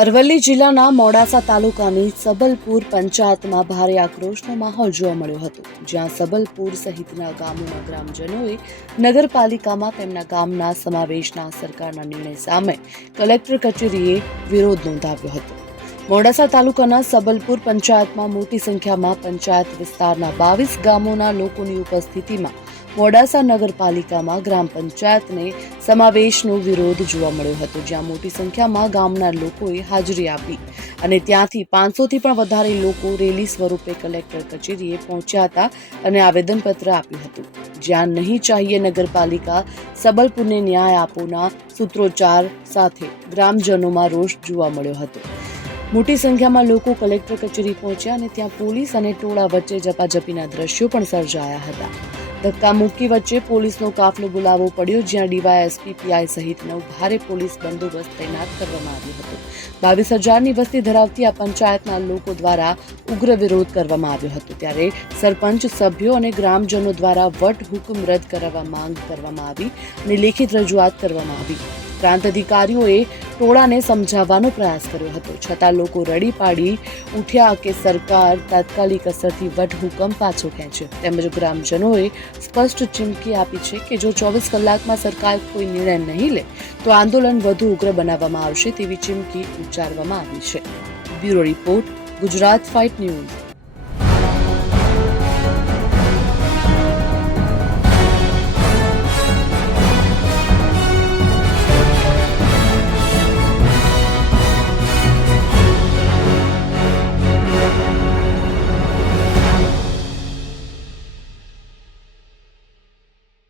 અરવલ્લી જિલ્લાના મોડાસા તાલુકાની સબલપુર પંચાયતમાં ભારે આક્રોશનો માહોલ જોવા મળ્યો હતો, જ્યાં સબલપુર સહિતના ગામોના ગ્રામજનોએ નગરપાલિકામાં તેમના ગામના સમાવેશના સરકારના નિર્ણય સામે કલેક્ટર કચેરીએ વિરોધ નોંધાવ્યો હતો. મોડાસા તાલુકાના સબલપુર પંચાયતમાં મોટી સંખ્યામાં પંચાયત વિસ્તારના બાવીસ ગામોના લોકોની ઉપસ્થિતિમાં મોડાસા નગરપાલિકામાં ગ્રામ પંચાયતને સમાવેશનો વિરોધ જોવા મળ્યો હતો, જ્યાં મોટી સંખ્યામાં ગામના લોકોએ હાજરી આપી અને ત્યાંથી પાંચસોથી પણ વધારે લોકો રેલી સ્વરૂપે કલેક્ટર કચેરીએ પહોંચ્યા હતા અને આવેદનપત્ર આપ્યું હતું. જ્યાં નહીં ચાહીએ નગરપાલિકા સબલપુરને ન્યાય આપોના સૂત્રોચ્ચાર સાથે ગ્રામજનોમાં રોષ જોવા મળ્યો હતો. મોટી સંખ્યામાં લોકો કલેક્ટર કચેરી પહોંચ્યા અને ત્યાં પોલીસ અને ટોળા વચ્ચે ઝપાઝપીના દ્રશ્યો પણ સર્જાયા હતા. ધક્કા મુક્કી વચ્ચે પોલીસનો કાફલો બોલાવવો પડ્યો, જ્યાં ડીવાયએસપી પીઆઈ સહિતનો ભારે પોલીસ બંદોબસ્ત તૈનાત કરવામાં આવ્યો હતો. બાવીસ હજારની વસ્તી ધરાવતી આ પંચાયતના લોકો દ્વારા ઉગ્ર વિરોધ કરવામાં આવ્યો હતો. ત્યારે સરપંચ, સભ્યો અને ગ્રામજનો દ્વારા વટ હુકમ રદ કરાવવા માંગ કરવામાં આવી અને લેખિત રજૂઆત કરવામાં આવી. પ્રાંત અધિકારીઓએ ટોળાને સમજાવવાનો પ્રયાસ કર્યો હતો. છતાં લોકો રડી પાડી ઉઠ્યા કે સરકાર તાત્કાલિક અસરથી વટહુકમ પાછો ખેંચે. તેમજ ગ્રામજનોએ સ્પષ્ટ ચીમકી આપી છે કે જો ચોવીસ કલાકમાં સરકાર કોઈ નિર્ણય નહીં લે, તો આંદોલન વધુ ઉગ્ર બનાવવામાં આવશે તેવી ચીમકી ઉચ્ચારવામાં આવી છે. Bureau report, Gujarat fight news.